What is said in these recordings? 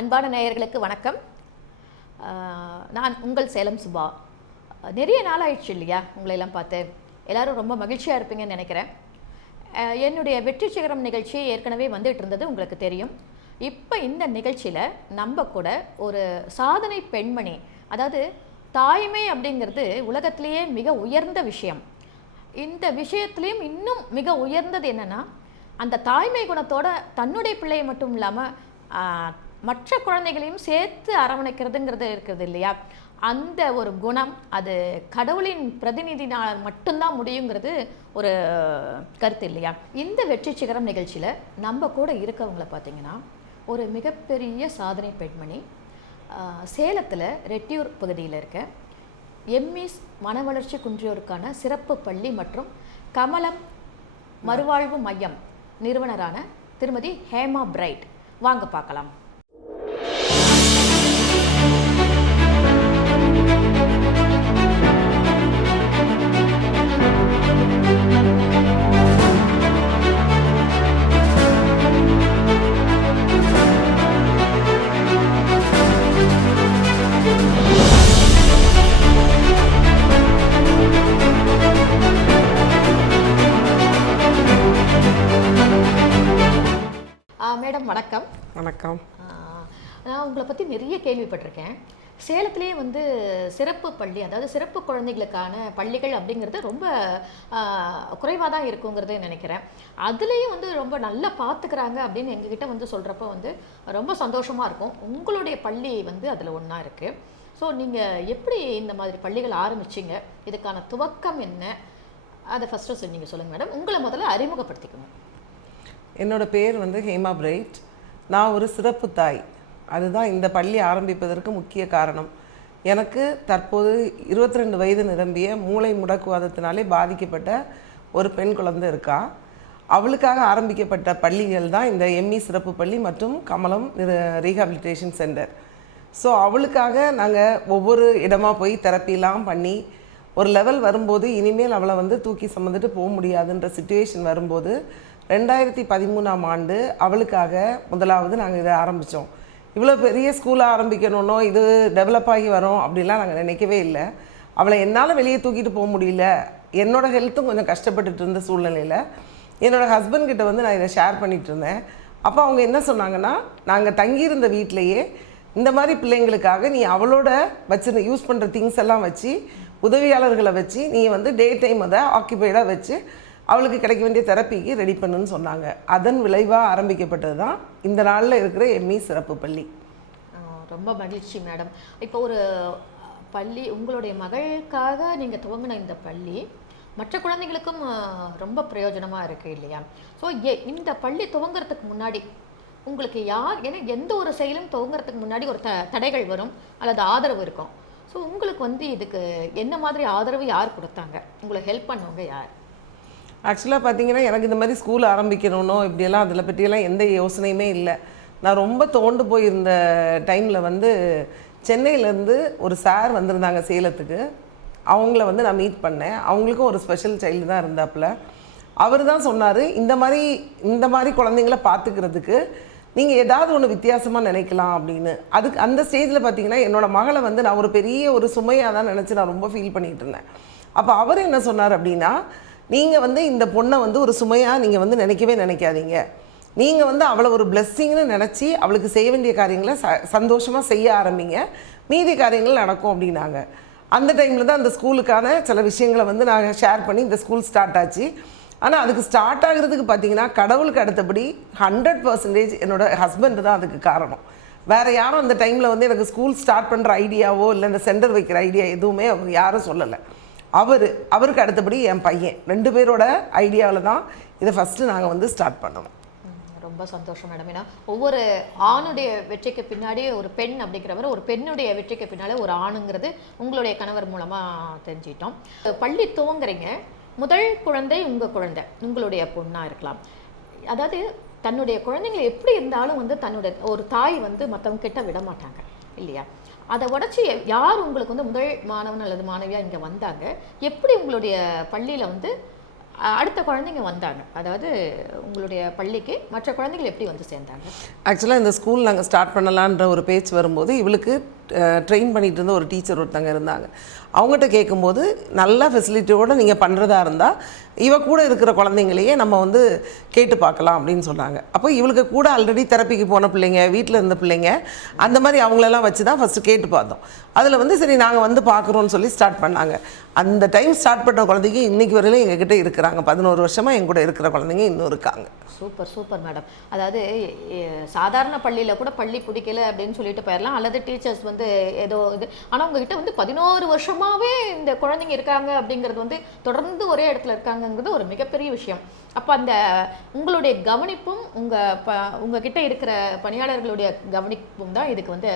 அன்பான நேயர்களுக்கு வணக்கம். நான் உங்கள் சேலம் சுபா. நிறைய நாள் ஆயிடுச்சு இல்லையா உங்களை எல்லாம் பார்த்து. எல்லாரும் ரொம்ப மகிழ்ச்சியாக இருப்பீங்கன்னு நினைக்கிறேன். என்னுடைய வெற்றி சிகரம் நிகழ்ச்சி ஏற்கனவே வந்துட்டு இருந்தது உங்களுக்கு தெரியும். இப்போ இந்த நிகழ்ச்சியில் நம்ம கூட ஒரு சாதனை பெண்மணி அதாவது தாய்மை அப்படிங்கிறது உலகத்திலேயே மிக உயர்ந்த விஷயம். இந்த விஷயத்துலேயும் இன்னும் மிக உயர்ந்தது என்னென்னா அந்த தாய்மை குணத்தோட தன்னுடைய பிள்ளையை மட்டும் இல்லாமல் மற்ற குழந்தைகளையும் சேர்த்து அரவணைக்கிறதுங்கிறது இருக்குது இல்லையா? அந்த ஒரு குணம் அது கடவுளின் பிரதிநிதினால் மட்டும்தான் முடியுங்கிறது ஒரு கருத்து இல்லையா? இந்த வெற்றி சிகரம் நிகழ்ச்சியில் நம்ம கூட இருக்கவங்கள பார்த்தீங்கன்னா ஒரு மிகப்பெரிய சாதனை பெண்மணி சேலத்தில் ரெட்டியூர் பகுதியில் இருக்க எம்இஸ் மனவளர்ச்சி குன்றியோருக்கான சிறப்பு பள்ளி மற்றும் கமலம் மறுவாழ்வு மையம் நிறுவனரான திருமதி ஹேமா பிரைட். வாங்க பார்க்கலாம். மேடம் வணக்கம். வணக்கம். நான் உங்களை பற்றி நிறைய கேள்விப்பட்டிருக்கேன். சேலத்திலே வந்து சிறப்பு பள்ளி அதாவது சிறப்பு குழந்தைகளுக்கான பள்ளிகள் அப்படிங்கிறது ரொம்ப குறைவாக தான் இருக்குங்கிறத நினைக்கிறேன். அதுலேயும் வந்து ரொம்ப நல்லா பார்த்துக்கிறாங்க அப்படின்னு எங்ககிட்ட வந்து சொல்கிறப்ப வந்து ரொம்ப சந்தோஷமாக இருக்கும். உங்களுடைய பள்ளி வந்து அதில் ஒன்றா இருக்குது ஸோ நீங்கள் எப்படி இந்த மாதிரி பள்ளிகள் ஆரம்பிச்சீங்க? இதுக்கான துவக்கம் என்ன? அதை ஃபஸ்ட்டு நீங்கள் சொல்லுங்கள் மேடம் உங்களை முதல்ல அறிமுகப்படுத்திக்கணும் என்னோட பேர் வந்து ஹேமா பிரைட். நான் ஒரு சிறப்பு தாய். அதுதான் இந்த பள்ளி ஆரம்பிப்பதற்கு முக்கிய காரணம். எனக்கு தற்போது 22 ரெண்டு வயது நிரம்பிய மூளை முடக்குவாதத்தினாலே பாதிக்கப்பட்ட ஒரு பெண் குழந்தை இருக்கா. அவளுக்காக ஆரம்பிக்கப்பட்ட பள்ளிகள் தான் இந்த எம்இ சிறப்பு பள்ளி மற்றும் கமலம் ரீஹாபிலிட்டேஷன் சென்டர் ஸோ அவளுக்காக நாங்கள் ஒவ்வொரு இடமா போய் தெரப்பிலாம் பண்ணி ஒரு லெவல் வரும்போது இனிமேல் அவளை வந்து தூக்கி சுமந்துட்டு போக முடியாதுன்ற சுச்சுவேஷன் வரும்போது ரெண்டாயிரத்தி பதிமூணாம் ஆண்டு அவளுக்காக முதலாவது நாங்கள் இதை ஆரம்பித்தோம் இவ்வளோ பெரிய ஸ்கூலாக ஆரம்பிக்கணுன்னோ இது டெவலப் ஆகி வரும் அப்படிலாம் நாங்கள் நினைக்கவே இல்லை. அவளை என்னால் வெளியே தூக்கிட்டு போக முடியல. என்னோடய ஹெல்த்தும் கொஞ்சம் கஷ்டப்பட்டுட்டு இருந்த சூழ்நிலையில் என்னோட ஹஸ்பண்ட் கிட்ட வந்து நான் இதை ஷேர் பண்ணிட்டு இருந்தேன். அப்போ அவங்க என்ன சொன்னாங்கன்னா நாங்கள் தங்கியிருந்த வீட்டிலையே இந்த மாதிரி பிள்ளைங்களுக்காக நீ அவளோட வச்சு யூஸ் பண்ணுற திங்ஸ் எல்லாம் வச்சு உதவியாளர்களை வச்சு நீ வந்து டே டைம் அதை ஆக்கிபைடாக வச்சு அவளுக்கு கிடைக்க வேண்டிய தெரப்பிக்கு ரெடி பண்ணுன்னு சொன்னாங்க. அதன் விளைவாக ஆரம்பிக்கப்பட்டது தான் இந்த நாளில் இருக்கிற எம்இ சிறப்பு பள்ளி. ரொம்ப மகிழ்ச்சி மேடம் இப்போ ஒரு பள்ளி உங்களுடைய மகளுக்காக நீங்கள் துவங்கின இந்த பள்ளி மற்ற குழந்தைகளுக்கும் ரொம்ப பிரயோஜனமாக இருக்குது இல்லையா? ஸோ ஏ இந்த பள்ளி துவங்குறதுக்கு முன்னாடி உங்களுக்கு யார் ஏன்னா எந்த ஒரு செயலும் துவங்குறதுக்கு முன்னாடி ஒரு த தடைகள் வரும் அல்லது ஆதரவு இருக்கும். ஸோ உங்களுக்கு வந்து இதுக்கு என்ன மாதிரி ஆதரவு யார் கொடுத்தாங்க? உங்களுக்கு ஹெல்ப் பண்ணவங்க யார்? ஆக்சுவலாக பார்த்தீங்கன்னா எனக்கு இந்த மாதிரி ஸ்கூல் ஆரம்பிக்கணும்னோ இப்படியெல்லாம் அதில் பற்றியெல்லாம் எந்த யோசனையுமே இல்லை. நான் ரொம்ப தோண்டு போயிருந்த டைமில் வந்து சென்னையிலேருந்து ஒரு சார் வந்திருந்தாங்க சேலத்துக்கு. அவங்கள வந்து நான் மீட் பண்ணேன். அவங்களுக்கும் ஒரு ஸ்பெஷல் சைல்டு தான் இருந்தாப்புல. அவர் தான் சொன்னார் இந்த மாதிரி இந்த மாதிரி குழந்தைங்கள பார்த்துக்கிறதுக்கு நீங்கள் ஏதாவது ஒன்று வித்தியாசமாக நினைக்கலாம் அப்படின்னு. அதுக்கு அந்த ஸ்டேஜில் பார்த்தீங்கன்னா என்னோட மகளை வந்து நான் ஒரு பெரிய ஒரு சுமையாக தான் நினச்சி நான் ரொம்ப ஃபீல் பண்ணிகிட்டு இருந்தேன். அப்போ அவர் என்ன சொன்னார் அப்படின்னா நீங்கள் வந்து இந்த பொண்ணை வந்து ஒரு சுமையாக நீங்கள் வந்து நினைக்கவே நினைக்காதீங்க. நீங்கள் வந்து அவளை ஒரு பிளெஸ்ஸிங்னு நினச்சி அவளுக்கு செய்ய வேண்டிய காரியங்களை ச சந்தோஷமாக செய்ய ஆரம்பிங்க. மீதி காரியங்கள் நடக்கும் அப்படின்னாங்க. அந்த டைமில் தான் அந்த ஸ்கூலுக்கான சில விஷயங்களை வந்து நான் ஷேர் பண்ணி இந்த ஸ்கூல் ஸ்டார்ட் ஆச்சு. ஆனால் அதுக்கு ஸ்டார்ட் ஆகுறதுக்கு பார்த்தீங்கன்னா கடவுளுக்கு அடுத்தபடி ஹண்ட்ரட் பர்சன்டேஜ் என்னோட ஹஸ்பண்ட் தான் அதுக்கு காரணம். வேறு யாரும் அந்த டைமில் வந்து எனக்கு ஸ்கூல் ஸ்டார்ட் பண்ணுற ஐடியாவோ இல்லை இந்த சென்டர் வைக்கிற ஐடியா எதுவுமே அவங்க யாரும் சொல்லலை. அவர் அவருக்கு அடுத்தபடி என் பையன். ரெண்டு பேரோட ஐடியாவில் தான் இதை ஃபஸ்ட்டு நாங்கள் வந்து ஸ்டார்ட் பண்ணோம். ரொம்ப சந்தோஷம் மேடம். ஏன்னா ஒவ்வொரு ஆணுடைய வெற்றிக்கு பின்னாடி ஒரு பெண் அப்படிங்கிறவர் ஒரு பெண்ணுடைய வெற்றிக்கு பின்னாடி ஒரு ஆணுங்கிறது உங்களுடைய கணவர் மூலமாக தெரிஞ்சிட்டோம். பள்ளி துவங்குறீங்க. முதல் குழந்தை உங்கள் குழந்தை. உங்களுடைய பொண்ணாக இருக்கலாம். அதாவது தன்னுடைய குழந்தைங்களை எப்படி இருந்தாலும் வந்து தன்னுடைய ஒரு தாய் வந்து மற்றவங்க கிட்ட விட மாட்டாங்க இல்லையா? அதை உடச்சி யார் உங்களுக்கு வந்து முதல் மாணவன் அல்லது மாணவியாக இங்கே வந்தாங்க? எப்படி உங்களுடைய பள்ளியில் வந்து அடுத்த குழந்தைங்க வந்தாங்க? அதாவது உங்களுடைய பள்ளிக்கு மற்ற குழந்தைகள் எப்படி வந்து சேர்ந்தாங்க? ஆக்சுவலாக இந்த ஸ்கூல் நாங்கள் ஸ்டார்ட் பண்ணலான்ற ஒரு பேச்சு வரும்போது இவளுக்கு ட்ரெயின் பண்ணிட்டு இருந்த ஒரு டீச்சர் ஒருத்தங்க இருந்தாங்க. அவங்ககிட்ட கேட்கும்போது நல்ல ஃபெசிலிட்டியோடு நீங்கள் பண்ணுறதா இருந்தால் இவ கூட இருக்கிற குழந்தைங்களையே நம்ம வந்து கேட்டு பார்க்கலாம் அப்படின்னு சொன்னாங்க. அப்போ இவளுக்கு கூட ஆல்ரெடி தெரப்பிக்கு போன பிள்ளைங்க வீட்டில் இருந்த பிள்ளைங்க அந்த மாதிரி அவங்களெல்லாம் வச்சு தான் ஃபஸ்ட்டு கேட்டு பார்த்தோம். அதில் வந்து சரி நாங்கள் வந்து பார்க்குறோன்னு சொல்லி ஸ்டார்ட் பண்ணாங்க. அந்த டைம் ஸ்டார்ட் பண்ண குழந்தைங்க இன்றைக்கி வரையிலும் எங்ககிட்ட இருக்கிறாங்க. பதினோரு வருஷமாக எங்க கூட இருக்கிற குழந்தைங்க இன்னும் இருக்காங்க. Super super madam. அதாவது சாதாரண பள்ளியில் கூட பள்ளி பிடிக்கல அப்படின்னு சொல்லிட்டு போயிடலாம் அல்லது டீச்சர்ஸ் வந்து ஏதோ இது. ஆனால் உங்ககிட்ட வந்து பதினோரு வருஷமாகவே இந்த குழந்தைங்க இருக்காங்க அப்படிங்கிறது வந்து தொடர்ந்து ஒரே இடத்துல இருக்காங்கங்கிறது ஒரு மிகப்பெரிய விஷயம். அப்போ அந்த உங்களுடைய கவனிப்பும் உங்கள் ப உங்ககிட்ட இருக்கிற பணியாளர்களுடைய கவனிப்பும் தான் இதுக்கு வந்து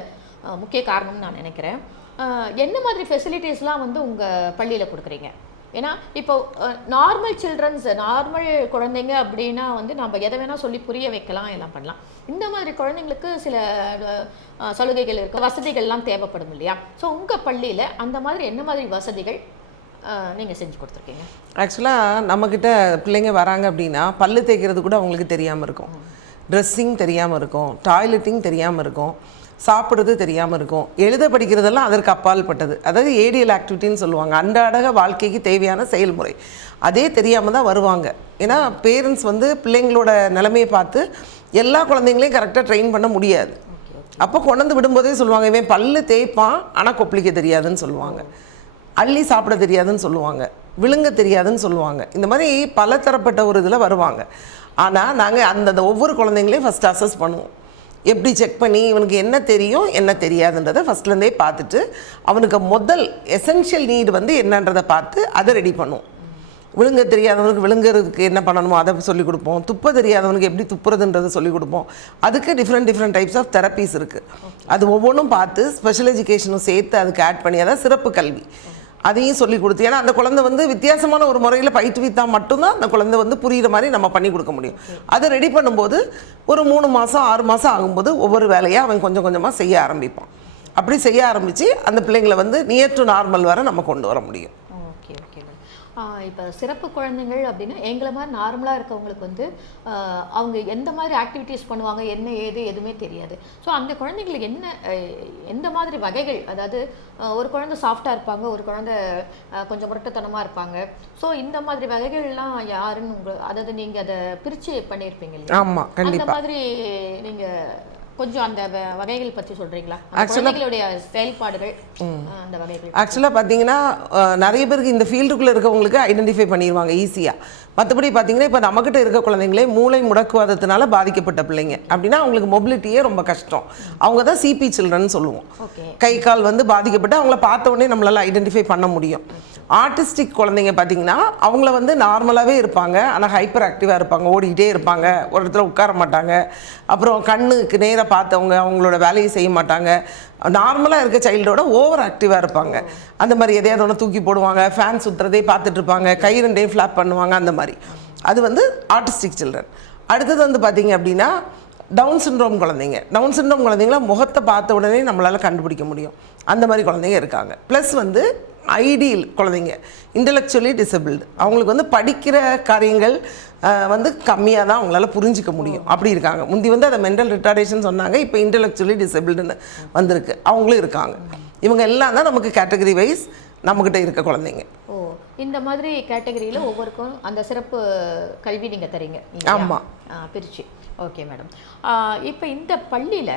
முக்கிய காரணம்னு நான் நினைக்கிறேன். என்ன மாதிரி ஃபெசிலிட்டிஸ்லாம் வந்து உங்கள் பள்ளியில் கொடுக்குறீங்க? ஏன்னா இப்போ நார்மல் சில்ட்ரன்ஸ் நார்மல் குழந்தைங்க அப்படின்னா வந்து நம்ம எதை வேணால் சொல்லி புரிய வைக்கலாம் எல்லாம் பண்ணலாம். இந்த மாதிரி குழந்தைங்களுக்கு சில சலுகைகள் இருக்கு. வசதிகள்லாம் தேவைப்படும் இல்லையா? ஸோ உங்கள் பள்ளியில் அந்த மாதிரி என்ன மாதிரி வசதிகள் நீங்கள் செஞ்சு கொடுத்துருக்கீங்க? ஆக்சுவலாக நம்மக்கிட்ட பிள்ளைங்க வராங்க அப்படின்னா பல்லு தேய்க்கிறது கூட அவங்களுக்கு தெரியாமல் இருக்கும். ட்ரெஸ்ஸிங் தெரியாமல் இருக்கும். டாய்லெட்டிங் தெரியாமல் இருக்கும். சாப்பிட்றது தெரியாமல் இருக்கும். எழுத படிக்கிறதெல்லாம் அதற்கு அப்பால் பட்டது. அதாவது ஏடியல் ஆக்டிவிட்டின்னு சொல்லுவாங்க. அன்றாட வாழ்க்கைக்கு தேவையான செயல்முறை. அதே தெரியாமல் தான் வருவாங்க. ஏன்னா பேரண்ட்ஸ் வந்து பிள்ளைங்களோட நிலைமையை பார்த்து எல்லா குழந்தைங்களையும் கரெக்டாக ட்ரெயின் பண்ண முடியாது. அப்போ கொண்டாந்து விடும்போதே சொல்லுவாங்க இவன் பல்லு தேய்ப்பான் ஆனால் கொப்பளிக்க தெரியாதுன்னு சொல்லுவாங்க. அள்ளி சாப்பிட தெரியாதுன்னு சொல்லுவாங்க. விழுங்க தெரியாதுன்னு சொல்லுவாங்க. இந்த மாதிரி பல தரப்பட்ட ஒரு இதில் வருவாங்க. ஆனால் நாங்கள் அந்தந்த ஒவ்வொரு குழந்தைங்களையும் ஃபஸ்ட் அசஸ் பண்ணுவோம். எப்படி செக் பண்ணி இவனுக்கு என்ன தெரியும் என்ன தெரியாதுன்றதை ஃபஸ்ட்லேருந்தே பார்த்துட்டு அவனுக்கு முதல் எசென்ஷியல் நீடு வந்து என்னன்றதை பார்த்து அதை ரெடி பண்ணுவோம் விழுங்க தெரியாதவனுக்கு விழுங்குறதுக்கு என்ன பண்ணணுமோ அதை சொல்லிக் கொடுப்போம். துப்ப தெரியாதவனுக்கு எப்படி துப்புறதுன்றதை சொல்லிக் கொடுப்போம். அதுக்கு different different types of therapies இருக்குது அது ஒவ்வொன்றும் பார்த்து ஸ்பெஷல் எஜுகேஷனும் சேர்த்து அதுக்கு ஆட் பண்ணி அதான் சிறப்பு கல்வி. அதையும் சொல்லி கொடுத்து. ஏன்னா அந்த குழந்தை வந்து வித்தியாசமான ஒரு முறையில் பயிற்றுவித்தா மட்டும்தான் அந்த குழந்தை வந்து புரிகிற மாதிரி நம்ம பண்ணி கொடுக்க முடியும். அதை ரெடி பண்ணும்போது ஒரு மூணு மாதம் ஆறு மாதம் ஆகும்போது ஒவ்வொரு வேலையாக அவன் கொஞ்சம் கொஞ்சமாக செய்ய ஆரம்பிப்பான். அப்படி செய்ய ஆரம்பித்து அந்த பிள்ளைங்களை வந்து நியர் டு நார்மல் வர நம்ம கொண்டு வர முடியும். இப்போ சிறப்பு குழந்தைகள் அப்படின்னா எங்களை மாதிரி நார்மலாக இருக்கவங்களுக்கு வந்து அவங்க எந்த மாதிரி ஆக்டிவிட்டீஸ் பண்ணுவாங்க என்ன ஏது எதுவுமே தெரியாது. ஸோ அந்த குழந்தைங்களுக்கு என்ன எந்த மாதிரி வகைகள் அதாவது ஒரு குழந்தை சாஃப்டாக இருப்பாங்க ஒரு குழந்தை கொஞ்சம் முரட்டுத்தனமாக இருப்பாங்க. ஸோ இந்த மாதிரி வகைகள்லாம் யாருன்னு உங்க அதாவது நீங்கள் அதை பிரித்து பண்ணியிருப்பீங்க இல்லையா? அந்த மாதிரி நீங்க கொஞ்சம் அந்த வகைகள் பற்றி சொல்றீங்களா? அந்த குழந்தைகளுடைய செயல்பாடுகள் அந்த வகைகள். ஆக்சுவலாக பார்த்தீங்கன்னா நிறைய பேருக்கு இந்த ஃபீல்டுக்குள்ளே இருக்கவங்களுக்கு ஐடென்டிஃபை பண்ணிடுவாங்க ஈஸியாக மற்றபடி பார்த்தீங்கன்னா இப்போ நம்மக்கிட்ட இருக்க குழந்தைங்களே மூளை முடக்குவாதத்தினால பாதிக்கப்பட்ட பிள்ளைங்க. அப்படின்னா அவங்களுக்கு மொபிலிட்டியே ரொம்ப கஷ்டம். அவங்க தான் சிபி சில்ட்ரன் சொல்லுவோம். கை கால் வந்து பாதிக்கப்பட்டு அவங்கள பார்த்த உடனே நம்மளால ஐடென்டிஃபை பண்ண முடியும். ஆர்டிஸ்டிக் குழந்தைங்க பார்த்தீங்கன்னா அவங்கள வந்து நார்மலாகவே இருப்பாங்க. ஆனால் ஹைப்பர் ஆக்டிவாக இருப்பாங்க. ஓடிக்கிட்டே இருப்பாங்க. ஒரு இடத்துல உட்கார மாட்டாங்க. அப்புறம் கண்ணுக்கு நேராக பார்த்தவங்க அவங்களோட வேலையை செய்ய மாட்டாங்க. நார்மலாக இருக்க சைல்டோட ஓவர் ஆக்டிவாக இருப்பாங்க. அந்த மாதிரி எதையாவது ஒன்று தூக்கி போடுவாங்க ஃபேன் சுற்றுறதே பார்த்துட்டு இருப்பாங்க கை ரெண்டையும் ஃப்ளாப் பண்ணுவாங்க அந்த மாதிரி. அது வந்து ஆர்டிஸ்டிக் சில்ட்ரன் அடுத்தது வந்து பார்த்தீங்க அப்படின்னா டவுன் சிண்ட்ரோம் குழந்தைங்க. டவுன் சிண்ட்ரோம் குழந்தைங்கள முகத்தை பார்த்த உடனே நம்மளால் கண்டுபிடிக்க முடியும். அந்த மாதிரி குழந்தைங்க இருக்காங்க. ப்ளஸ் வந்து ஐடியல் குழந்தைங்க. இன்டலெக்சுவலி டிசபிள்டு அவங்களுக்கு வந்து படிக்கிற காரியங்கள் வந்து கம்மியாக தான் அவங்களால புரிஞ்சிக்க முடியும். அப்படி இருக்காங்க. முந்தி வந்து அதை மென்டல் ரிட்டார்டேஷன் சொன்னாங்க. இப்போ இன்டலெக்சுவலி டிசபிள்டுன்னு வந்திருக்கு. அவங்களும் இருக்காங்க. இவங்க எல்லாம் தான் நமக்கு கேட்டகரி வைஸ் நம்மக்கிட்ட இருக்க குழந்தைங்க. ஓ இந்த மாதிரி கேட்டகரியில ஒவ்வொருக்கும் அந்த சிறப்பு கல்வி நீங்க தரீங்க. இல்லையா? ஆமா. ஆ, பிரிச்சு. Okay madam. இப்போ இந்த பள்ளியில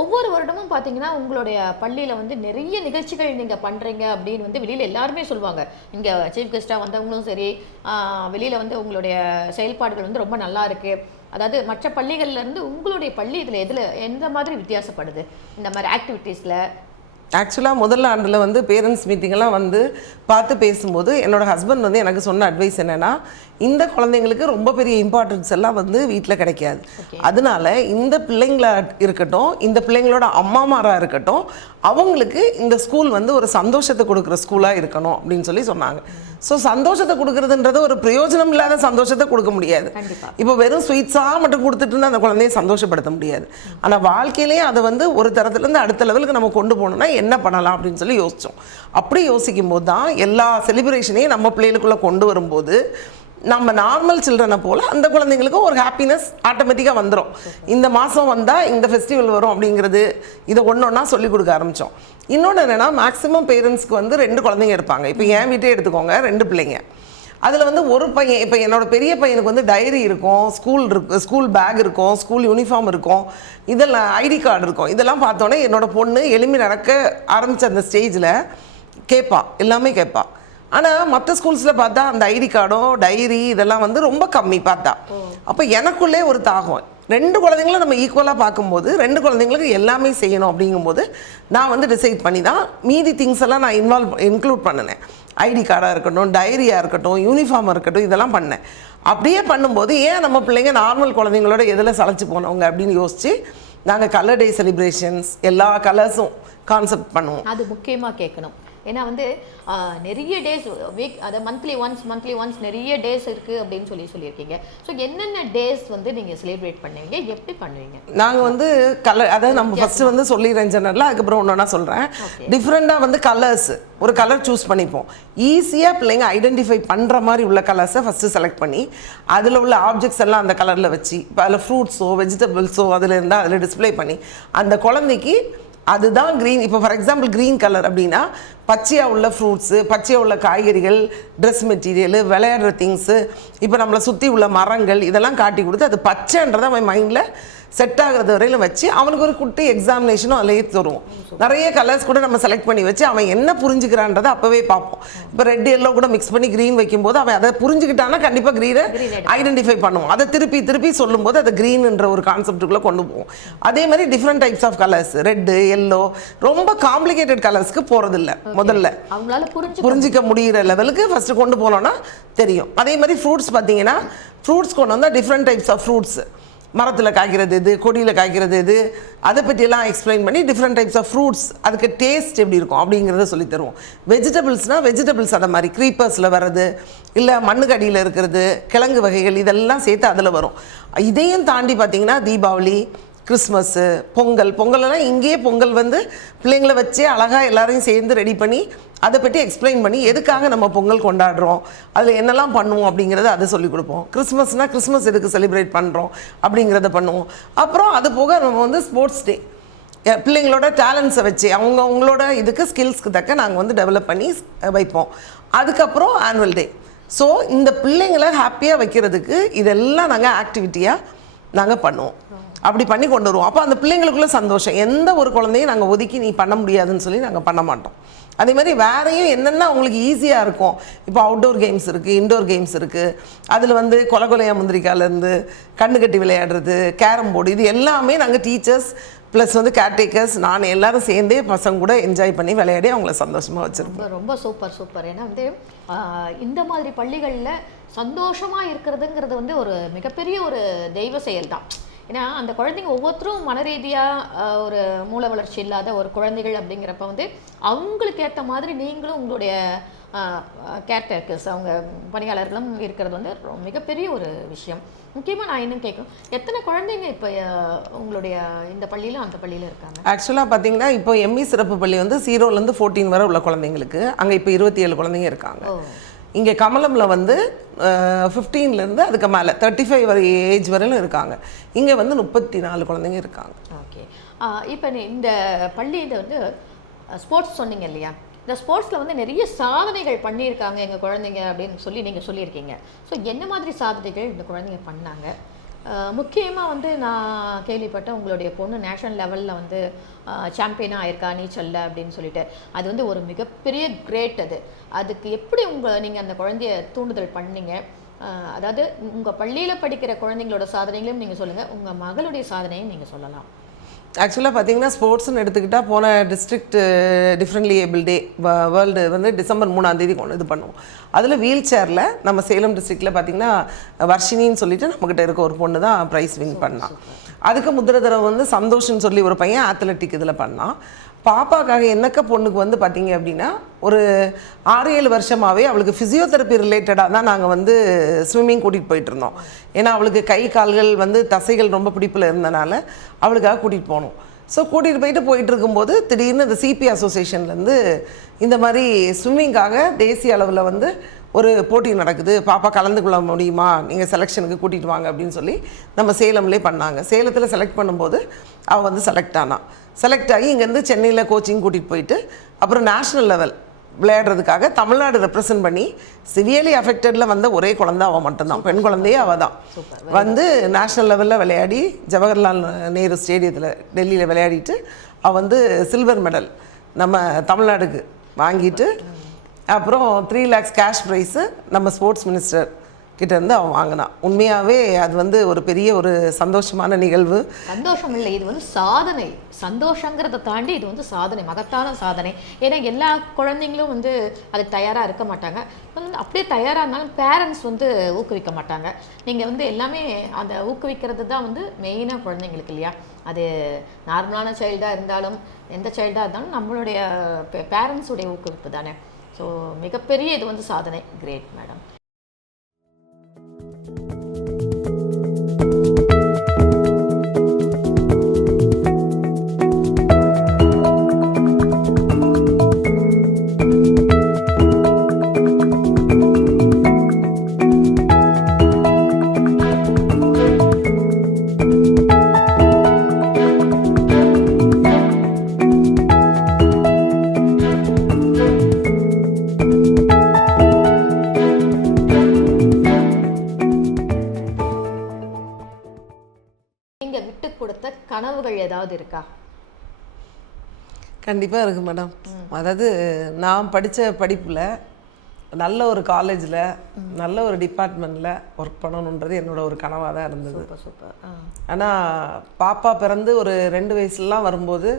ஒவ்வொரு வருடமும் பார்த்தீங்கன்னா உங்களுடைய பள்ளியில் வந்து நிறைய நிகழ்ச்சிகள் நீங்கள் பண்ணுறீங்க அப்படின்னு வந்து வெளியில் எல்லாருமே சொல்லுவாங்க. இங்கே சீஃப் கெஸ்ட்டாக வந்தவங்களும் சரி வெளியில் வந்து உங்களுடைய செயல்பாடுகள் வந்து ரொம்ப நல்லா இருக்குது அதாவது மற்ற பள்ளிகள்லேருந்து உங்களுடைய பள்ளி இதில் எதில் எந்த மாதிரி வித்தியாசப்படுது? இந்த மாதிரி ஆக்டிவிட்டீஸில் ஆக்சுவலாக முதல் ஆண்டில் வந்து பேரண்ட்ஸ் மீட்டிங்கெல்லாம் வந்து பார்த்து பேசும்போது என்னோட ஹஸ்பண்ட் வந்து எனக்கு சொன்ன அட்வைஸ் என்னென்னா இந்த குழந்தைங்களுக்கு ரொம்ப பெரிய இம்பார்ட்டன்ஸ் எல்லாம் வந்து வீட்டில் கிடைக்காது. அதனால இந்த பிள்ளைங்களா இருக்கட்டும் இந்த பிள்ளைங்களோட அம்மாமாராக இருக்கட்டும் அவங்களுக்கு இந்த ஸ்கூல் வந்து ஒரு சந்தோஷத்தை கொடுக்குற ஸ்கூலாக இருக்கணும் அப்படின்னு சொல்லி சொன்னாங்க. ஸோ சந்தோஷத்தை கொடுக்குறதுன்றது ஒரு பிரயோஜனம் இல்லாத சந்தோஷத்தை கொடுக்க முடியாது. இப்போ வெறும் ஸ்வீட்ஸாக மட்டும் கொடுத்துட்டு இருந்தா அந்த குழந்தைய சந்தோஷப்படுத்த முடியாது. ஆனால் வாழ்க்கையிலேயே அதை வந்து ஒரு தரத்துலேருந்து அடுத்த லெவலுக்கு நம்ம கொண்டு போகணும்னா என்ன பண்ணலாம் அப்படின்னு சொல்லி யோசித்தோம் அப்படி யோசிக்கும் போது தான் எல்லா செலிப்ரேஷனையும் நம்ம பிள்ளைகளுக்குள்ளே கொண்டு வரும்போது நம்ம நார்மல் சில்ட்ரனை போல் அந்த குழந்தைங்களுக்கும் ஒரு ஹாப்பினஸ் ஆட்டோமேட்டிக்காக வந்துடும் இந்த மாதம் வந்தால் இந்த ஃபெஸ்டிவல் வரும் அப்படிங்கிறது இதை ஒன்று ஒன்றா சொல்லிக் கொடுக்க ஆரம்பித்தோம் இன்னொன்று என்னென்னா மேக்ஸிமம் பேரண்ட்ஸ்க்கு வந்து ரெண்டு குழந்தைங்க இருப்பாங்க இப்போ என் வீட்டே எடுத்துக்கோங்க ரெண்டு பிள்ளைங்க. அதில் வந்து ஒரு பையன் இப்போ என்னோடய பெரிய பையனுக்கு வந்து டைரி இருக்கும் ஸ்கூல் இருக்கு ஸ்கூல் பேக் இருக்கும் ஸ்கூல் யூனிஃபார்ம் இருக்கும் இதெல்லாம் ஐடி கார்டு இருக்கும். இதெல்லாம் பார்த்தோன்னே என்னோடய பொண்ணு எளிமை நடக்க ஆரம்பித்த அந்த ஸ்டேஜில் கேட்பாள் எல்லாமே கேட்பாள் ஆனால் மற்ற ஸ்கூல்ஸில் பார்த்தா அந்த ஐடி கார்டோ டைரி இதெல்லாம் வந்து ரொம்ப கம்மி பார்த்தா. அப்போ எனக்குள்ளே ஒரு தாகம். ரெண்டு குழந்தைங்களும் நம்ம ஈக்குவலாக பார்க்கும்போது ரெண்டு குழந்தைங்களுக்கு எல்லாமே செய்யணும் அப்படிங்கும்போது நான் வந்து டிசைட் பண்ணி தான் மீதி திங்ஸ் எல்லாம் நான் இன்வால்வ் இன்க்ளூட் பண்ணினேன். ஐடி கார்டாக இருக்கட்டும் டைரியாக இருக்கட்டும் யூனிஃபார்மாக இருக்கட்டும் இதெல்லாம் பண்ணேன். அப்படியே பண்ணும்போது ஏன் நம்ம பிள்ளைங்க நார்மல் குழந்தைங்களோட எதில் சளைச்சு போனவங்க அப்படின்னு யோசிச்சு நாங்கள் கலர் டே செலிப்ரேஷன்ஸ் எல்லா கலர்ஸும் கான்செப்ட் பண்ணுவோம். அது முக்கியமா கேட்கணும். ஏன்னா வந்து நிறைய டேஸ் வீக் அதை மந்த்லி ஒன்ஸ் மந்த்லி ஒன்ஸ் நிறைய டேஸ் இருக்கு அப்படின்னு சொல்லி சொல்லியிருக்கீங்க. ஸோ என்னென்ன டேஸ் வந்து நீங்க செலிப்ரேட் பண்ணுவீங்க? எப்படி பண்ணுவீங்க? நாங்கள் வந்து கலர் அதாவது நம்ம ஃபஸ்ட்டு வந்து சொல்லிடுறேன் ஜெனரலாக அதுக்கப்புறம் ஒன்றா சொல்கிறேன் டிஃப்ரெண்ட்டாக வந்து கலர்ஸ் ஒரு கலர் சூஸ் பண்ணிப்போம். ஈஸியாக பிள்ளைங்க ஐடென்டிஃபை பண்ணுற மாதிரி உள்ள கலர்ஸை ஃபஸ்ட்டு செலக்ட் பண்ணி அதில் உள்ள ஆப்ஜெக்ட்ஸ் எல்லாம் அந்த கலரில் வச்சு இப்போ அதில் ஃப்ரூட்ஸோ வெஜிடபிள்ஸோ அதில் இருந்தால் அதில் டிஸ்ப்ளே பண்ணி அந்த குழந்தைக்கு அதுதான் க்ரீன் இப்போ ஃபார் எக்ஸாம்பிள் க்ரீன் கலர் அப்படின்னா பச்சையாக உள்ள ஃப்ரூட்ஸு பச்சையாக உள்ள காய்கறிகள் ட்ரெஸ் மெட்டீரியலு விளையாடுற திங்ஸு இப்போ நம்மளை சுற்றி உள்ள மரங்கள் இதெல்லாம் காட்டி கொடுத்து அது பச்சைன்றதை அவன் மைண்டில் செட் ஆகிறது வரையிலும் வச்சு அவனுக்கு ஒரு குட்டி எக்ஸாமினேஷனும் அதிலேயே தருவோம் நிறைய கலர்ஸ் கூட நம்ம செலக்ட் பண்ணி வச்சு அவன் என்ன புரிஞ்சுக்கிறான்றதை அப்போவே பார்ப்போம். இப்போ ரெட் எல்லோ கூட மிக்ஸ் பண்ணி க்ரீன் வைக்கும்போது அவன் அதை புரிஞ்சுக்கிட்டானா கண்டிப்பாக க்ரீனை ஐடென்டிஃபை பண்ணுவோம் அதை திருப்பி திருப்பி சொல்லும்போது அதை க்ரீன்ன்ற ஒரு கான்செப்ட்டுக்குள்ளே கொண்டு போவோம். அதே மாதிரி different types of colours red yellow ரொம்ப காம்ப்ளிகேட்டட் கலர்ஸ்க்கு போகிறதில்ல முதல்ல அவங்களால புரிஞ்சு புரிஞ்சிக்க முடிகிற லெவலுக்கு ஃபஸ்ட்டு கொண்டு போனோன்னா தெரியும். அதே மாதிரி ஃப்ரூட்ஸ் பார்த்தீங்கன்னா ஃப்ரூட்ஸ் கொண்டு வந்தால் டிஃப்ரெண்ட் டைப்ஸ் ஆஃப் ஃப்ரூட்ஸ் மரத்தில் காய்க்கிறது இது கொடியில் காய்க்கிறது இது அதை பற்றியெல்லாம் எக்ஸ்பிளைன் பண்ணி டிஃப்ரெண்ட் டைப்ஸ் ஆஃப் ஃப்ரூட்ஸ் அதுக்கு டேஸ்ட் எப்படி இருக்கும் அப்படிங்கிறத சொல்லி தருவோம். வெஜிடபிள்ஸ்னால் வெஜிடபிள்ஸ் அதை மாதிரி க்ரீப்பர்ஸில் வர்றது இல்லை மண்ணுக்கு அடியில் இருக்கிறது கிழங்கு வகைகள் இதெல்லாம் சேர்த்து அதில் வரும். இதையும் தாண்டி பார்த்தீங்கன்னா தீபாவளி கிறிஸ்மஸ்ஸு பொங்கல் பொங்கலெல்லாம் இங்கேயே பொங்கல் வந்து பிள்ளைங்களை வச்சே அழகாக எல்லாரையும் சேர்ந்து ரெடி பண்ணி அதை பற்றி எக்ஸ்பிளைன் பண்ணி எதுக்காக நம்ம பொங்கல் கொண்டாடுறோம் அதில் என்னெல்லாம் பண்ணுவோம் அப்படிங்கிறத அதை சொல்லிக் கொடுப்போம். கிறிஸ்மஸ்னால் கிறிஸ்மஸ் எதுக்கு செலிப்ரேட் பண்ணுறோம் அப்படிங்கிறத பண்ணுவோம். அப்புறம் அது போக நம்ம வந்து ஸ்போர்ட்ஸ் டே பிள்ளைங்களோட டேலண்ட்ஸை வச்சு அவங்க அவங்களோட இதுக்கு ஸ்கில்ஸ்க்கு தக்க நாங்கள் வந்து டெவலப் பண்ணி வைப்போம். அதுக்கப்புறம் ஆனுவல் டே ஸோ இந்த பிள்ளைங்களை ஹாப்பியாக வைக்கிறதுக்கு இதெல்லாம் நாங்கள் ஆக்டிவிட்டியாக நாங்கள் பண்ணுவோம். அப்படி பண்ணி கொண்டு வருவோம். அப்போ அந்த பிள்ளைங்களுக்குள்ள சந்தோஷம். எந்த ஒரு குழந்தையும் நாங்கள் ஒதுக்கி நீ பண்ண முடியாதுன்னு சொல்லி நாங்கள் பண்ண மாட்டோம். அதே மாதிரி வேறையும் என்னென்ன அவங்களுக்கு ஈஸியாக இருக்கும். இப்போ அவுட்டோர் கேம்ஸ் இருக்குது இன்டோர் கேம்ஸ் இருக்குது அதில் வந்து கொலை கொலையா முந்திரிக்காலேருந்து கண்ணு கட்டி விளையாடுறது கேரம் போர்டு இது எல்லாமே நாங்கள் டீச்சர்ஸ் ப்ளஸ் வந்து கேர்டேக்கர்ஸ் நான் எல்லாரும் சேர்ந்தே பசங்க கூட என்ஜாய் பண்ணி விளையாடி அவங்கள சந்தோஷமாக வச்சுருப்போம். ரொம்ப சூப்பர் சூப்பர். ஏன்னா வந்து இந்த மாதிரி பள்ளிகளில் சந்தோஷமாக இருக்கிறதுங்கிறது வந்து ஒரு மிகப்பெரிய ஒரு தெய்வ செயல் தான் ஏன்னா அந்த குழந்தைங்க ஒவ்வொருத்தரும் மன ரீதியா ஆஹ், ஒரு மூல வளர்ச்சி இல்லாத ஒரு குழந்தைகள் அப்படிங்கிறப்ப வந்து அவங்களுக்கு ஏத்த மாதிரி நீங்களும் உங்களுடைய கேர்டேக்கர்ஸ் அவங்க பணியாளர்களும் இருக்கிறது வந்து மிகப்பெரிய ஒரு விஷயம். முக்கியமா நான் இன்னும் கேட்கணும் எத்தனை குழந்தைங்க இப்போ உங்களுடைய இந்த பள்ளியில அந்த பள்ளியில இருக்காங்க? ஆக்சுவலாக பார்த்தீங்கன்னா இப்போ எம்இ சிறப்பு பள்ளி வந்து ஜீரோலேருந்து ஃபோர்டீன் வரை உள்ள குழந்தைங்களுக்கு அங்கே இப்போ இருபத்தி ஏழு குழந்தைங்க இருக்காங்க. இங்கே கமலமில் வந்து ஃபிஃப்டீன்லேருந்து அதுக்கு மேலே தேர்ட்டி ஃபைவ் வரை ஏஜ் வரையிலும் இருக்காங்க. இங்கே வந்து முப்பத்தி நாலு குழந்தைங்க இருக்காங்க. ஓகே. இப்போ இந்த பள்ளியில் வந்து ஸ்போர்ட்ஸ் சொன்னீங்க இல்லையா? இந்த ஸ்போர்ட்ஸில் வந்து நிறைய சாதனைகள் பண்ணியிருக்காங்க எங்கள் குழந்தைங்க அப்படின்னு சொல்லி நீங்கள் சொல்லியிருக்கீங்க. ஸோ என்ன மாதிரி சாதனைகள் இந்த குழந்தைங்க பண்ணாங்க? முக்கியமாக வந்து நான் கேள்விப்பட்டேன் உங்களுடைய பொண்ணு நேஷனல் லெவலில் வந்து சாம்பியனாக ஆயிருக்கா நீச்சல்ல அப்படின்னு சொல்லிட்டு. அது வந்து ஒரு மிகப்பெரிய கிரேட் அது. அதுக்கு எப்படி உங்கள் நீங்கள் அந்த குழந்தைய தூண்டுதல் பண்ணீங்க? அதாவது உங்கள் பள்ளியில் படிக்கிற குழந்தைங்களோட சாதனைகளையும் நீங்கள் சொல்லுங்கள் உங்கள் மகளுடைய சாதனையும் நீங்கள் சொல்லலாம். ஆக்சுவலாக பார்த்தீங்கன்னா ஸ்போர்ட்ஸ்னு எடுத்துக்கிட்டால் போன district differently able day world வந்து டிசம்பர் மூணாம் தேதி கொண்டு இது பண்ணுவோம். அதில் வீல் சேரில் நம்ம சேலம் டிஸ்ட்ரிக்டில் பார்த்தீங்கன்னா வர்ஷினின்னு சொல்லிட்டு நம்மக்கிட்ட இருக்க ஒரு பொண்ணு தான் ப்ரைஸ் வின் பண்ணான் அதுக்கு முந்திர தடவை வந்து சந்தோஷ்னு சொல்லி ஒரு பையன் அத்லட்டிக் இதில் பண்ணான். பாப்பாக்காக என்னக்க பொண்ணுக்கு வந்து பார்த்தீங்க அப்படின்னா ஒரு ஆறு ஏழு வருஷமாகவே அவளுக்கு ஃபிசியோதெரப்பி ரிலேட்டடாக தான் நாங்கள் வந்து ஸ்விம்மிங் கூட்டிகிட்டு போயிட்டு இருந்தோம். ஏன்னா அவளுக்கு கை கால்கள் வந்து தசைகள் ரொம்ப பிடிப்பில் இருந்தனால அவளுக்காக கூட்டிகிட்டு போனோம். ஸோ கூட்டிகிட்டு போயிட்டு போயிட்டு இருக்கும்போது திடீர்னு இந்த சிபி அசோசியேஷன்லேருந்து இந்த மாதிரி ஸ்விம்மிங்காக தேசிய அளவில் வந்து ஒரு போட்டி நடக்குது. பாப்பா கலந்து கொள்ள முடியுமா? நீங்கள் செலெக்ஷனுக்கு கூட்டிகிட்டு வாங்க அப்படின்னு சொல்லி நம்ம சேலம்லேயே பண்ணாங்க. சேலத்தில் செலக்ட் பண்ணும்போது அவள் வந்து செலக்ட் ஆனான் செலக்ட் ஆகி இங்கேருந்து சென்னையில் கோச்சிங் கூட்டிகிட்டு போயிட்டு அப்புறம் நேஷ்னல் லெவல் விளையாடுறதுக்காக தமிழ்நாடு ரெப்ரசன்ட் பண்ணி சிவியர்லி அஃபெக்டடில் வந்த ஒரே குழந்தை அவள் மட்டும்தான். பெண் குழந்தையே அவள் தான் வந்து நேஷ்னல் லெவலில் விளையாடி ஜவஹர்லால் நேரு ஸ்டேடியத்தில் டெல்லியில் விளையாடிட்டு அவள் வந்து சில்வர் மெடல் நம்ம தமிழ்நாடுக்கு வாங்கிட்டு அப்புறம் த்ரீ லேக்ஸ் கேஷ் ப்ரைஸு நம்ம ஸ்போர்ட்ஸ் மினிஸ்டர் கிட்டேருந்து அவன் வாங்கினான். உண்மையாகவே அது வந்து ஒரு பெரிய ஒரு சந்தோஷமான நிகழ்வு. சந்தோஷம் இல்லை இது வந்து சாதனை. சந்தோஷங்கிறத தாண்டி இது வந்து சாதனை. மகத்தான சாதனை. ஏன்னா எல்லா குழந்தைங்களும் வந்து அது தயாராக இருக்க மாட்டாங்க. வந்து அப்படியே தயாராக இருந்தாலும் பேரண்ட்ஸ் வந்து ஊக்குவிக்க மாட்டாங்க. நீங்கள் வந்து எல்லாமே அந்த ஊக்குவிக்கிறது தான் வந்து மெயினாக குழந்தைங்களுக்கு இல்லையா? அது நார்மலான சைல்டாக இருந்தாலும் எந்த சைல்டாக இருந்தாலும் நம்மளுடைய பேரண்ட்ஸுடைய ஊக்குவிப்பு தானே. ஸோ மிகப்பெரிய இது வந்து சாதனை. கிரேட் மேடம் ஏதாவது இருக்கா? கண்டிப்பாக இருக்குது மேடம். அதாவது நான் படித்த படிப்பில் நல்ல ஒரு காலேஜில் நல்ல ஒரு டிபார்ட்மெண்ட்டில் ஒர்க் பண்ணணுன்றது என்னோட ஒரு கனவாக தான் இருந்தது. சூப்பர் ஆனால் பாப்பா பிறந்து ஒரு ரெண்டு வயசுலாம் வரும்போது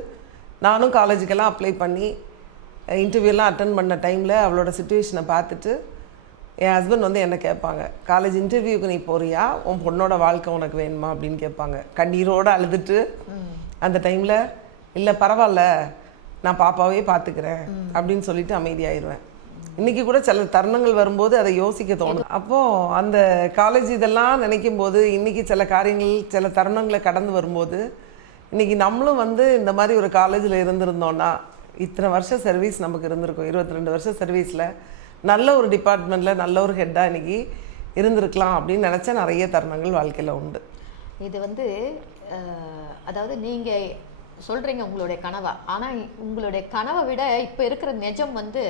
நானும் காலேஜுக்கெல்லாம் அப்ளை பண்ணி இன்டர்வியூலாம் அட்டன் பண்ண டைமில் அவளோட சுச்சுவேஷனை பார்த்துட்டு என் ஹஸ்பண்ட் வந்து என்ன கேட்பாங்க? காலேஜ் இன்டர்வியூக்கு நீ போறியா? உன் பொண்ணோட வாழ்க்கை உனக்கு வேணுமா? அப்படின்னு கேட்பாங்க. கண்ணீரோடு அழுதுட்டு அந்த டைமில் இல்லை பரவாயில்ல நான் பாப்பாவே பார்த்துக்கிறேன் அப்படின்னு சொல்லிட்டு அமைதியாயிருவேன். இன்னைக்கு கூட சில தருணங்கள் வரும்போது அதை யோசிக்க தோணும். அப்போது அந்த காலேஜ் இதெல்லாம் நினைக்கும் போது இன்னைக்கு சில காரியங்கள் சில தருணங்களை கடந்து வரும்போது இன்னைக்கு நம்மளும் வந்து இந்த மாதிரி ஒரு காலேஜில் இருந்திருந்தோன்னா இத்தனை வருஷம் சர்வீஸ் நமக்கு இருந்திருக்கும். இருபத்தி ரெண்டு வருஷம் சர்வீஸில் நல்ல ஒரு டிபார்ட்மெண்ட்டில் நல்ல ஒரு ஹெட்டாக இன்னைக்கு இருந்திருக்கலாம் அப்படின்னு நினச்ச நிறைய தருணங்கள் வாழ்க்கையில் உண்டு. இது வந்து அதாவது நீங்கள் சொல்கிறீங்க உங்களுடைய கனவை. ஆனால் உங்களுடைய கனவை விட இப்போ இருக்கிற நிஜம் வந்து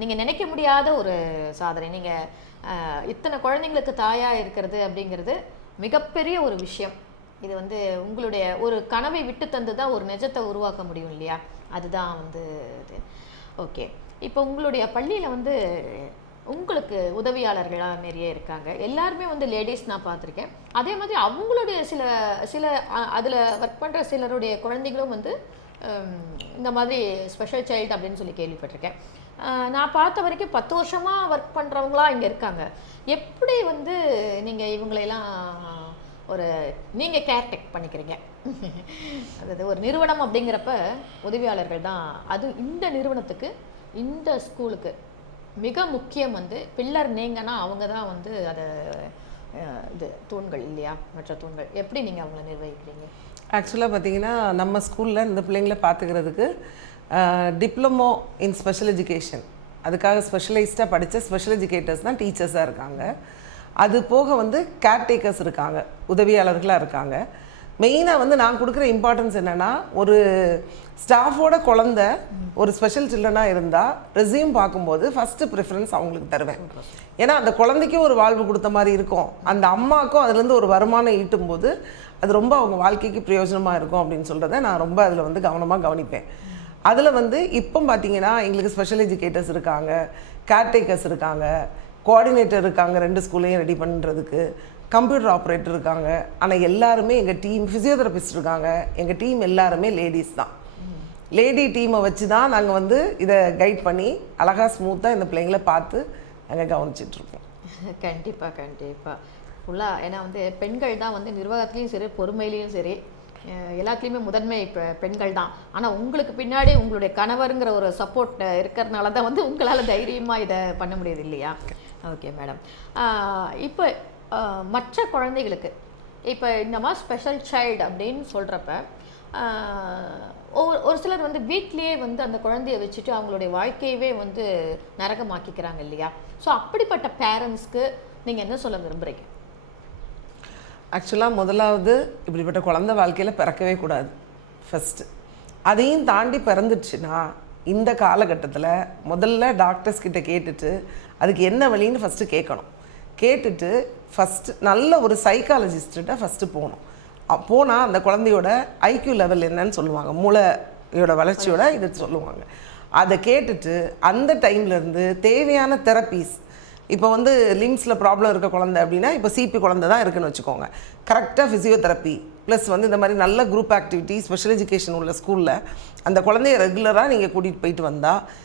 நீங்கள் நினைக்க முடியாத ஒரு சாதனை. நீங்கள் இத்தனை குழந்தைங்களுக்கு தாயாக இருக்கிறது அப்படிங்கிறது மிகப்பெரிய ஒரு விஷயம். இது வந்து உங்களுடைய ஒரு கனவை விட்டு தந்து தான் ஒரு நிஜத்தை உருவாக்க முடியும் இல்லையா? அதுதான் வந்து இது. ஓகே. இப்போ உங்களுடைய பள்ளியில் வந்து உங்களுக்கு உதவியாளர்களாக நிறைய இருக்காங்க. எல்லாருமே வந்து லேடிஸ் நான் பார்த்துருக்கேன். அதே மாதிரி அவங்களுடைய சில சில அதில் ஒர்க் பண்ணுற சிலருடைய குழந்தைகளும் வந்து இந்த மாதிரி ஸ்பெஷல் சைல்டு அப்படின்னு சொல்லி கேள்விப்பட்டிருக்கேன். நான் பார்த்த வரைக்கும் பத்து வருஷமாக ஒர்க் பண்ணுறவங்களா இங்கே இருக்காங்க. எப்படி வந்து நீங்கள் இவங்களையெல்லாம் ஒரு நீங்கள் கேர்டெக் பண்ணிக்கிறீங்க? அதாவது ஒரு நிறுவனம் அப்படிங்கிறப்ப உதவியாளர்கள் தான். அது இந்த நிறுவனத்துக்கு இந்த ஸ்கூலுக்கு மிக முக்கியம் வந்து பில்லர் நீங்கன்னா அவங்க தான் வந்து அதை இது தூண்கள் இல்லையா? மற்ற தூண்கள். எப்படி நீங்கள் அவங்கள நிர்வகிக்கிறீங்க? ஆக்சுவலாக பார்த்தீங்கன்னா நம்ம ஸ்கூலில் இந்த பிள்ளைங்களை பார்த்துக்கிறதுக்கு டிப்ளமோ இன் ஸ்பெஷல் எஜுகேஷன் அதுக்காக ஸ்பெஷலைஸ்டாக படித்த ஸ்பெஷல் எஜுகேட்டர்ஸ் தான் டீச்சர்ஸாக இருக்காங்க. அது போக வந்து கேர்டேக்கர்ஸ் இருக்காங்க உதவியாளர்களாக இருக்காங்க. மெயினாக வந்து நான் கொடுக்குற இம்பார்ட்டன்ஸ் என்னென்னா ஒரு ஸ்டாஃபோட குழந்த ஒரு ஸ்பெஷல் சில்ட்ரனாக இருந்தால் ரெஸ்யூம் பார்க்கும்போது ஃபஸ்ட்டு ப்ரிஃபரன்ஸ் அவங்களுக்கு தருவேன். ஏன்னா அந்த குழந்தைக்கும் ஒரு வாழ்வு கொடுத்த மாதிரி இருக்கும். அந்த அம்மாவுக்கும் அதுலேருந்து ஒரு வருமானம் ஈட்டும் போது அது ரொம்ப அவங்க வாழ்க்கைக்கு பிரயோஜனமாக இருக்கும் அப்படின்னு சொல்கிறத நான் ரொம்ப அதில் வந்து கவனமாக கவனிப்பேன். அதில் வந்து இப்போ பார்த்தீங்கன்னா எங்களுக்கு ஸ்பெஷல் எஜுகேட்டர்ஸ் இருக்காங்க கேர்டேக்கர்ஸ் இருக்காங்க கோஆர்டினேட்டர் இருக்காங்க ரெண்டு ஸ்கூல்லையும் ரெடி பண்ணுறதுக்கு கம்ப்யூட்டர் ஆப்ரேட்டர் இருக்காங்க. ஆனால் எல்லாருமே எங்கள் டீம் ஃபிசியோதெரபிஸ்ட் இருக்காங்க. எங்கள் டீம் எல்லாருமே லேடிஸ் தான். லேடி டீமை வச்சு தான் நாங்கள் வந்து இதை கைட் பண்ணி அழகாக ஸ்மூத்தாக இந்த பிள்ளைங்களை பார்த்து நாங்கள் கவனிச்சிட்ருக்கோம். கண்டிப்பாக கண்டிப்பாக ஃபுல்லாக ஏன்னா வந்து பெண்கள் தான் வந்து நிர்வாகத்துலேயும் சரி பொறுமையிலையும் சரி எல்லாத்துலேயுமே முதன்மை இப்போ பெண்கள் தான். ஆனால் உங்களுக்கு பின்னாடி உங்களுடைய கணவருங்கிற ஒரு சப்போர்ட் இருக்கிறதுனால தான் வந்து உங்களால் தைரியமாக இதை பண்ண முடியுது இல்லையா? ஓகே மேடம் இப்போ மற்ற குழந்தைகளுக்கு. இப்போ இந்த மாதிரி ஸ்பெஷல் சைல்டு அப்படின்னு சொல்கிறப்ப ஒரு ஒரு சிலர் வந்து வீட்லேயே வந்து அந்த குழந்தைய வச்சுட்டு அவங்களுடைய வாழ்க்கையவே வந்து நரகமாக்கிக்கிறாங்க இல்லையா? ஸோ அப்படிப்பட்ட பேரண்ட்ஸ்க்கு நீங்கள் என்ன சொல்ல விரும்புகிறீங்க ஆக்சுவலாக முதலாவது இப்படிப்பட்ட குழந்தை வாழ்க்கையில் பிறக்கவே கூடாது. ஃபஸ்ட்டு அதையும் தாண்டி பிறந்துச்சுன்னா இந்த காலகட்டத்தில் முதல்ல டாக்டர்ஸ் கிட்ட கேட்டுட்டு அதுக்கு என்ன வழின்னு ஃபஸ்ட்டு கேட்கணும். கேட்டுட்டு ஃபஸ்ட்டு நல்ல ஒரு சைக்காலஜிஸ்ட்டு ஃபஸ்ட்டு போகணும். போனால் அந்த குழந்தையோட ஐக்யூ லெவல் என்னன்னு சொல்லுவாங்க. மூளையோட வளர்ச்சியோட இது சொல்லுவாங்க. அதை கேட்டுட்டு அந்த டைம்லேருந்து தேவையான தெரப்பீஸ் இப்போ வந்து லிம்ஸில் ப்ராப்ளம் இருக்க குழந்தை அப்படின்னா இப்போ சிபி குழந்தை தான் இருக்குன்னு வச்சுக்கோங்க. கரெக்டாக ஃபிசியோதெரப்பி ப்ளஸ் வந்து இந்த மாதிரி நல்ல குரூப் ஆக்டிவிட்டி ஸ்பெஷல் எஜுகேஷன் உள்ள ஸ்கூலில் அந்த குழந்தைய ரெகுலராக நீங்கள் கூட்டிகிட்டு போயிட்டு வந்தால்